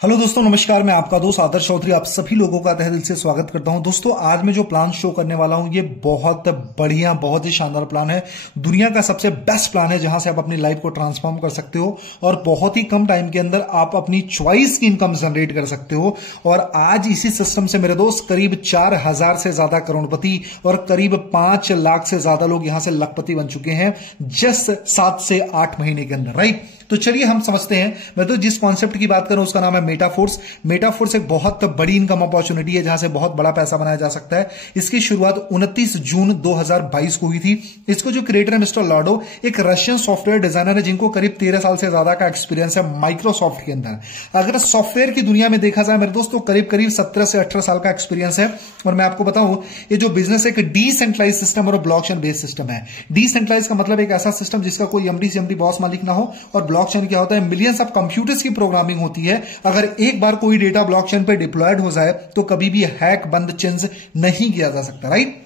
Hello दोस्तों, नमस्कार। मैं आपका दोस्त आदर्श चौधरी आप सभी लोगों का तहे दिल से स्वागत करता हूं। दोस्तों, आज मैं जो प्लान शो करने वाला हूं ये बहुत बढ़िया, बहुत ही शानदार प्लान है। दुनिया का सबसे बेस्ट प्लान है जहां से आप अपनी लाइफ को ट्रांसफॉर्म कर सकते हो और बहुत ही कम टाइम के अंदर आप अपनी चॉइस की इनकम जनरेट कर सकते हो। और आज इसी सिस्टम से मेरे दोस्त करीब 4,000 से ज्यादा करोड़पति और करीब 5 लाख से ज्यादा लोग यहां से लखपति बन चुके हैं जस्ट 7 से 8 महीने के अंदर, राइट। तो चलिए हम समझते हैं। मैं तो जिस कॉन्सेप्ट की बात करूं उसका नाम है मेटाफोर्स। मेटाफोर्स एक बहुत बड़ी इनकम अपॉर्चुनिटी है जहां से बहुत बड़ा पैसा बनाया जा सकता है। इसकी शुरुआत 29 जून 2022 को हुई थी। इसको जो क्रिएटर है मिस्टर लाडो, एक रशियन सॉफ्टवेयर डिजाइनर है जिनको करीब 13 साल से ज्यादा का एक्सपीरियंस है माइक्रोसॉफ्ट के अंदर। अगर सॉफ्टवेयर की दुनिया में देखा जाए मेरे दोस्तों, करीब 17 से 18 साल का एक्सपीरियंस है। और मैं आपको बताऊं, ये जो बिजनेस एक डिसेंट्रलाइज सिस्टम और ब्लॉकचेन बेस्ड सिस्टम है। डिसेंट्रलाइज का मतलब एक ऐसा सिस्टम जिसका कोई एमडी सीएमडी बॉस मालिक ना हो, और ब्लॉकचेन क्या होता है, मिलियंस ऑफ कंप्यूटर्स की प्रोग्रामिंग होती है। अगर एक बार कोई डेटा ब्लॉकचेन पे डिप्लॉयड हो जाए तो कभी भी हैक बंद चेंज नहीं किया जा सकता, राइट।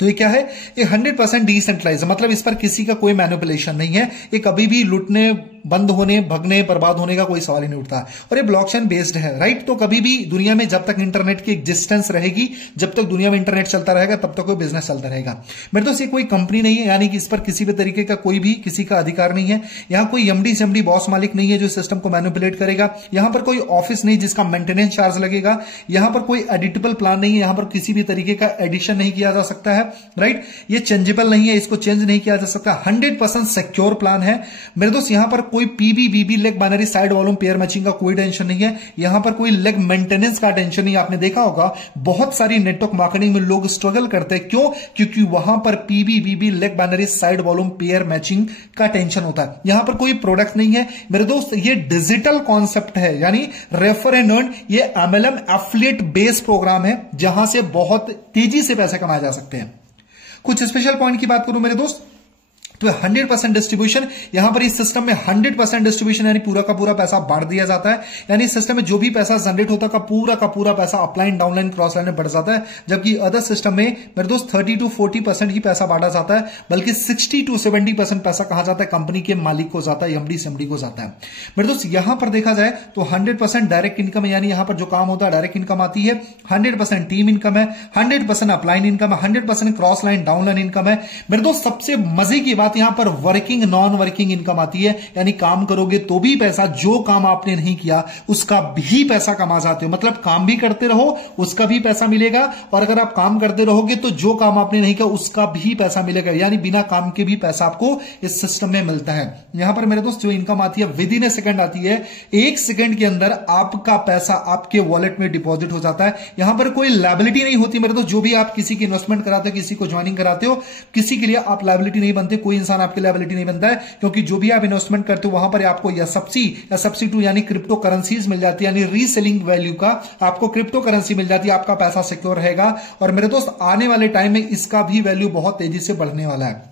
तो ये क्या है, ये 100% डिसेंट्रलाइज, मतलब इस पर किसी का कोई मैनिपुलेशन नहीं है। ये कभी भी लूटने, बंद होने, भगने, बर्बाद होने का कोई सवाल ही नहीं उठता। और ये ब्लॉकचेन बेस्ड है, राइट। तो कभी भी दुनिया में जब तक इंटरनेट की एग्जिस्टेंस रहेगी, जब तक दुनिया में इंटरनेट चलता रहेगा, तब तक कोई बिजनेस चलता रहेगा। मेरे दोस्त, ये कोई कंपनी नहीं है, यानी कि इस पर किसी भी तरीके का कोई भी किसी का अधिकार नहीं है। यहां कोई एमडी सेमडी बॉस मालिक नहीं है जो सिस्टम को मैनिपुलेट करेगा। यहां पर कोई ऑफिस नहीं जिसका मेंटेनेंस चार्ज लगेगा। यहां पर कोई एडिटेबल प्लान नहीं है। यहां पर किसी भी तरीके का एडिशन नहीं किया जा सकता है, राइट। ये चेंजेबल नहीं है, इसको चेंज नहीं किया जा सकता। 100% सिक्योर प्लान है मेरे दोस्त। यहां पर कोई PB BB leg binary side volume pair matching का कोई टेंशन नहीं है। यहां पर कोई लेग मेंटेनेंस का टेंशन नहीं। आपने देखा होगा बहुत सारी नेटवर्क मार्केटिंग में लोग स्ट्रगल करते हैं, क्यों? क्योंकि वहां पर PB BB leg binary side volume pair matching का टेंशन होता है। यहां पर कोई प्रोडक्ट नहीं है मेरे दोस्त। ये डिजिटल कॉन्सेप्ट है, यानी रेफर एंड अर्न। ये एमएलएम एफिलिएट बेस्ड प्रोग्राम है जहां से बहुत तेजी से पैसे कमाए जा सकते हैं। कुछ स्पेशल पॉइंट की बात करूं मेरे दोस्त, तो 100% डिस्ट्रीब्यूशन। यहां पर इस सिस्टम में 100% डिस्ट्रीब्यूशन, यानी पूरा का पूरा पैसा बांट दिया जाता है। यानी इस सिस्टम में जो भी पैसा जनरेट होता है का पूरा पैसा अपलाइन, डाउनलाइन, क्रॉस लाइन में बढ़ जाता है। जबकि अदर सिस्टम में मेरे दोस्त 30 to 40% ही पैसा बांटा जाता है, बल्कि 60 to 70% पैसा कहां जाता है, कंपनी के मालिक को जाता है, एमडी सेमडी को जाता है। मेरे दोस्त, यहां पर देखा जाए तो 100% डायरेक्ट इनकम है, यानी यहां पर जो काम होता है डायरेक्ट इनकम आती है। 100% टीम इनकम है, 100% अपलाइन इनकम है, 100% क्रॉस लाइन डाउनलाइन इनकम है। मेरे दोस्त, सबसे मजे की बात यहां पर वर्किंग नॉन वर्किंग इनकम आती है, यानी काम करोगे तो भी पैसा, जो काम आपने नहीं किया उसका भी पैसा कमा जाते हो। मतलब काम भी करते रहो उसका भी पैसा मिलेगा, और अगर आप काम करते रहोगे तो जो काम आपने नहीं किया उसका भी पैसा मिलेगा, यानी बिना काम के भी पैसा आपको इस सिस्टम में मिलता है। यहां पर मेरे दोस्त जो इनकम आती है विद इन ए सेकंड आती है। 1 सेकंड के अंदर आपका पैसा आपके वॉलेट में डिपॉजिट हो जाता है। यहां पर कोई लायबिलिटी नहीं होती मेरे दोस्त। जो भी आप किसी की इन्वेस्टमेंट कराते हो, किसी को ज्वाइनिंग कराते हो, किसी के लिए आप लायबिलिटी नहीं बनते। कोई इंसान आपके लायबिलिटी नहीं बनता है, क्योंकि जो भी आप इन्वेस्टमेंट करते हो वहां पर आपको एसएफसी या सब्सिट्यूट यानी क्रिप्टो करेंसीज मिल जाती है, यानी रीसेलिंग वैल्यू का आपको क्रिप्टो करेंसी मिल जाती है। आपका पैसा सिक्योर रहेगा। और मेरे दोस्त, आने वाले टाइम में इसका भी वैल्यू बहुत तेजी से बढ़ने वाला है।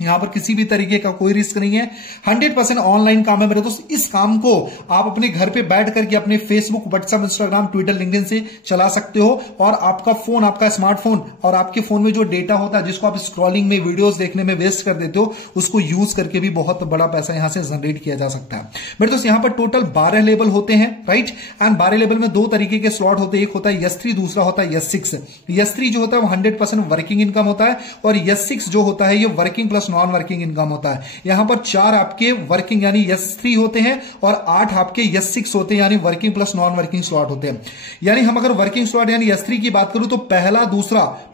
यहां पर किसी भी तरीके का कोई रिस्क नहीं है। 100% ऑनलाइन काम है मेरे दोस्त। इस काम को आप अपने घर पे बैठ करके अपने Facebook, WhatsApp, Instagram, Twitter, LinkedIn से चला सकते हो। और आपका फोन, आपका स्मार्टफोन और आपके फोन में जो डेटा होता है जिसको आप स्क्रॉलिंग में, वीडियोस देखने में वेस्ट कर देते हो, उसको यूज करके भी बहुत बड़ा पैसा यहां से जनरेट किया जा सकता है मेरे दोस्त। यहां पर टोटल 12 लेवल होते हैं, राइट। एंड 12 लेवल में 2 तरीके के स्लॉट होते हैं। एक होता है S3, दूसरा होता है S6। S3 जो होता है वो 100% वर्किंग इनकम होता है, और S6 जो होता है ये working plus non working income होता है। यहां पर 4 आपके वर्किंग यानी S3 होते हैं, और 8 आपके S6 होते हैं, यानी working plus non working slot होते हैं। यानी हम अगर वर्किंग स्लॉट यानी S3 की बात करूं तो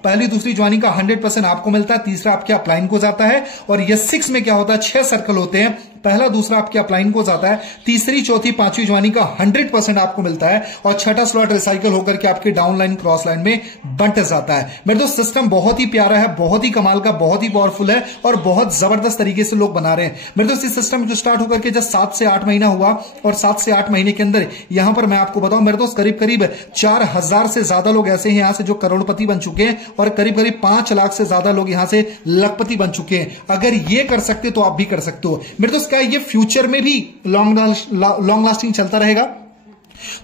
पहली दूसरी ज्वाइनिंग का 100% आपको मिलता है, तीसरा आपके अपलाइन को जाता है। और S6 में क्या होता है, 6 सर्कल होते हैं, पहला दूसरा आपके अपलाइन को जाता है, तीसरी चौथी पांचवी ज्वाइनिंग का 100% आपको मिलता है, और छठा स्लॉट रिसाइकल होकर के आपके डाउन लाइन क्रॉस लाइन में बंट जाता है। मेरे दोस्त, सिस्टम बहुत ही प्यारा है, बहुत ही कमाल का, बहुत ही पावरफुल है, और बहुत जबरदस्त तरीके से लोग बना रहे हैं मेरे दोस्त। इस सिस्टम जो स्टार्ट होकर के जस्ट 7 से 8 महीना हुआ, और 7 से 8 महीने के अंदर यहां पर मैं आपको बताऊं मेरे दोस्त, करीब 4,000 से ज्यादा लोग ऐसे हैं यहां से जो करोड़पति बन चुके हैं, और करीब 5 लाख से ज्यादा लोग यहां से लखपति बन चुके हैं। अगर ये कर सकते तो आप भी कर सकते हो मेरे दोस्त। क्या ये फ्यूचर में भी लॉन्ग लास्टिंग चलता रहेगा?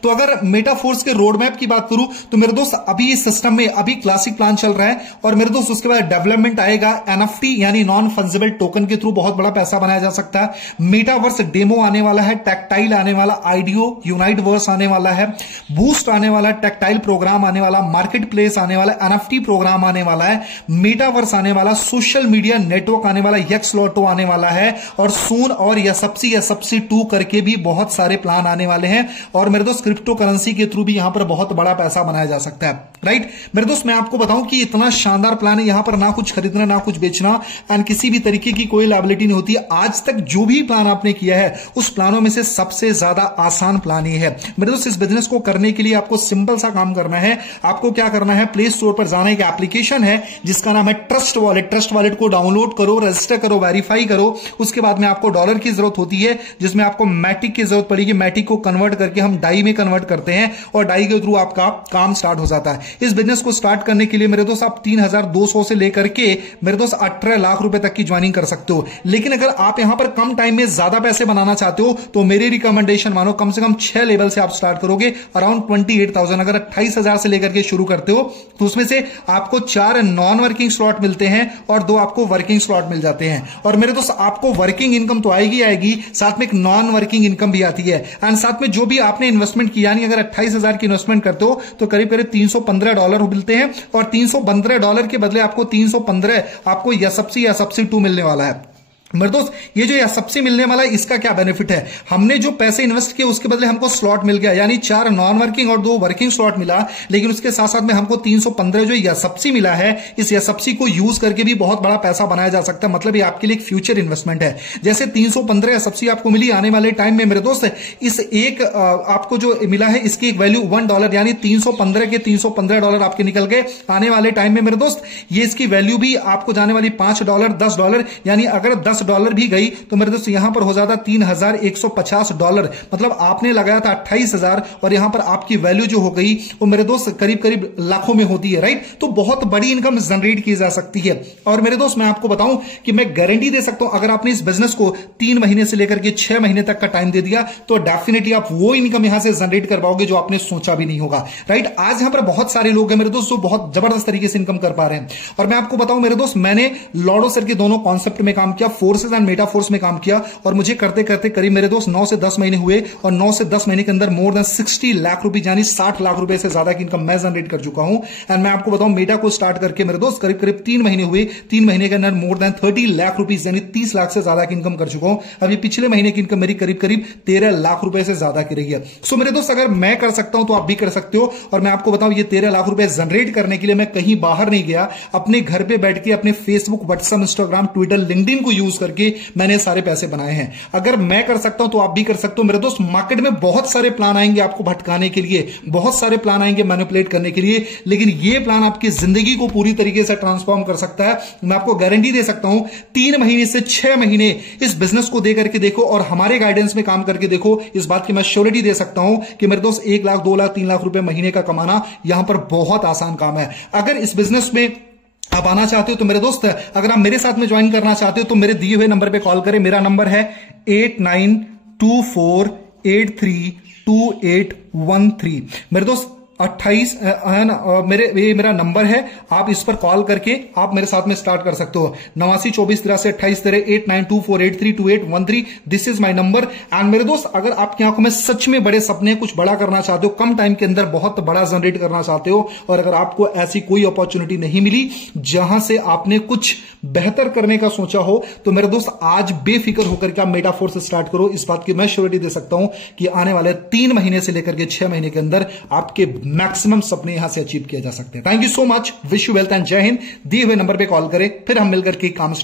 तो अगर मेटाफोर्स के रोड मैप की बात करूं तो मेरे दोस्त अभी इस सिस्टम में अभी क्लासिक प्लान चल रहा है, और मेरे दोस्त उसके बाद डेवलपमेंट आएगा, एनएफटी यानी नॉन फंजिबल टोकन के थ्रू बहुत बड़ा पैसा बनाया जा सकता है, मेटावर्स डेमो आने वाला है, टैक्टाइल आने वाला, आईडीओ यूनाइट वर्स आने वाला है, बूस्ट आने वाला है, टैक्टाइल प्रोग्राम आने वाला, मार्केट प्लेस आने वाला, एनएफटी प्रोग्राम आने वाला है, मेटावर्स आने वाला, सोशल मीडिया नेटवर्क आने वाला, यक्स लॉटो आने वाला है, और सून और एसएफसी 2 करके भी बहुत सारे प्लान आने वाले हैं। और मेरे दोस्त क्रिप्टो करेंसी के थ्रू भी यहां पर बहुत बड़ा पैसा बनाया जा सकता है, राइट। मेरे दोस्त मैं आपको बताऊं कि इतना शानदार प्लान है, यहां पर ना कुछ खरीदना ना कुछ बेचना, एंड किसी भी तरीके की कोई लायबिलिटी नहीं होती है। आज तक जो भी प्लान आपने किया है उस प्लानों में से सबसे ज्यादा आसान प्लान ये है। मेरे दोस्त इस बिजनेस को करने के लिए आपको सिंपल सा काम करना है। आपको क्या करना है, प्ले स्टोर पर जाना, एक एप्लीकेशन है जिसका नाम है ट्रस्ट वॉलेट। ट्रस्ट वॉलेट को डाउनलोड करो, रजिस्टर करो, वेरीफाई करो। उसके बाद में आपको डॉलर की जरूरत होती है, जिसमें आपको मैटिक की जरूरत पड़ेगी। मैटिक को कन्वर्ट करके हम डाई में कन्वर्ट करते हैं, और डाई के थ्रू आपका काम स्टार्ट हो जाता है। इस बिजनेस को स्टार्ट करने के लिए मेरे दोस्त आप 3,200 से लेकर के मेरे दोस्त 18 लाख रुपए तक की ज्वाइनिंग कर सकते हो। लेकिन अगर आप यहां पर कम टाइम में ज्यादा पैसे बनाना चाहते हो तो मेरी रिकमेंडेशन मानो, कम से कम 6 लेवल से आप स्टार्ट करोगे, अराउंड 28,000। अगर 28,000 से लेकर के शुरू करते हो तो उसमें से आपको 4 नॉन वर्किंग स्लॉट मिलते हैं और 2 आपको वर्किंग स्लॉट मिल जाते हैं। और मेरे दोस्त आपको वर्किंग इनकम तो आएगी, साथ में एक नॉन वर्किंग इनकम भी आती है। एंड साथ में जो भी आपने इन्वेस्टमेंट किया, यानी अगर 28,000 की इन्वेस्टमेंट करते हो तो करीब करीब $315 मिलते हैं, और $315 के बदले आपको 315 आपको एसएफसी 2 मिलने वाला है। मेरे दोस्त ये जो एसएफसी मिलने वाला है, इसका क्या बेनिफिट है, हमने जो पैसे इन्वेस्ट किए उसके बदले हमको स्लॉट मिल गया, यानी 4 नॉन वर्किंग और 2 वर्किंग स्लॉट मिला। लेकिन उसके साथ साथ में हमको 315 जो एसएफसी मिला है, इस एसएफसी को यूज करके भी बहुत बड़ा पैसा बनाया जा सकता है। मतलब ये आपके लिए एक फ्यूचर इन्वेस्टमेंट है। जैसे 315 एसएफसी आपको मिली, आने वाले टाइम में मेरे दोस्त इस एक आपको जो मिला है इसकी एक वैल्यू $1, यानी 315 के $315 आपके निकल गए। आने वाले टाइम में मेरे दोस्त ये इसकी वैल्यू भी आपको जाने वाली $5, $10, यानी अगर $10 भी गई तो मेरे दोस्त यहां पर हो जाता $3,150। मतलब आपने लगाया था 28,000 और यहां पर आपकी वैल्यू जो हो गई वो मेरे दोस्त करीब करीब लाखों में होती है, राइट। तो बहुत बड़ी इनकम जनरेट की जा सकती है। और मेरे दोस्त मैं आपको बताऊं कि मैं गारंटी दे सकता हूं, अगर आपने इस बिजनेस को 3 महीने से लेकर के 6 महीने तक का टाइम दे दिया तो डेफिनेटली आप वो इनकम यहां से जनरेट कर पाओगे जो आपने सोचा भी नहीं होगा, राइट। आज यहां पर बहुत सारे लोग हैं मेरे दोस्त जो बहुत जबरदस्त तरीके से इनकम कर पा रहे हैं। और मैं आपको बताऊं मेरे दोस्त, मैंने लॉर्डो सर के दोनों कॉन्सेप्ट में काम किया, फोर्सेस एंड मेटाफोर्स में काम किया, और मुझे करते करते करीब मेरे दोस्त 9 से 10 महीने हुए, और 9 से 10 महीने के अंदर मोर देन 60 लाख रुपए यानी 60 लाख रुपए से ज्यादा की इनकम मैं जनरेट कर चुका हूं। एंड मैं आपको बताऊं मेटा को स्टार्ट करके मेरे दोस्त करीब करीब 3 महीने हुए, 3 महीने के अंदर मोर देन 30 लाख रुपीज यानी 30 लाख से ज्यादा की इनकम कर चुका हूं। अभी पिछले महीने की इनकम मेरी करीब करीब 13 लाख रुपए से ज्यादा की रही है। सो मेरे दोस्त अगर मैं कर सकता हूं तो आप भी कर सकते हो। और मैं आपको बताऊं ये 13 लाख रुपए जनरेट करने के लिए मैं कहीं बाहर नहीं गया, अपने घर पे बैठ के अपने Facebook, WhatsApp, Instagram, Twitter, LinkedIn को यूज करके मैंने सारे पैसे बनाए हैं। अगर मैं कर सकता हूं तो आप भी कर सकते हो। मेरे दोस्त मार्केट में बहुत सारे प्लान आएंगे आपको भटकाने के लिए, बहुत सारे प्लान आएंगे मैनिपुलेट करने के लिए, लेकिन ये प्लान आपकी जिंदगी को पूरी तरीके से ट्रांसफॉर्म कर सकता है। मैं आपको गारंटी दे सकता हूं 3 महीने से 6 महीने इस बिजनेस को दे करके देखो और हमारे गाइडेंस में काम करके देखो, इस बात की मैं श्योरिटी दे सकता हूं कि मेरे दोस्त 1 लाख, 2 लाख, 3 लाख रुपए महीने का कमाना यहां पर बहुत आसान काम है। अगर इस बिजनेस में आप आना चाहते हो तो मेरे दोस्त, अगर आप मेरे साथ में ज्वाइन करना चाहते हो तो मेरे दिए हुए नंबर पे कॉल करें। मेरा नंबर है 8924832813। मेरे दोस्त 28 है ना, मेरा नंबर है, आप इस पर कॉल करके आप मेरे साथ में स्टार्ट कर सकते हो। 8924832813 this is my number. And मेरे दोस्त अगर आपकी आंखों में सच में बड़े सपने, कुछ बड़ा करना चाहते हो, कम टाइम के अंदर बहुत बड़ा जनरेट करना चाहते हो, और अगर आपको ऐसी कोई अपॉर्चुनिटी नहीं मिली जहां से आपने कुछ बेहतर करने का सोचा हो, तो मेरे दोस्त आज बेफिक्र होकर के आप मेटाफोर्स स्टार्ट करो। इस बात की मैं श्योरिटी दे सकता हूं कि आने वाले 3 महीने से लेकर के 6 महीने के अंदर आपके मैक्सिमम सपने यहां से अचीव किए जा सकते हैं। Thank you so much, wish you wealth and जय हिंद। दिए हुए नंबर पे कॉल करें, फिर हम मिलकर के काम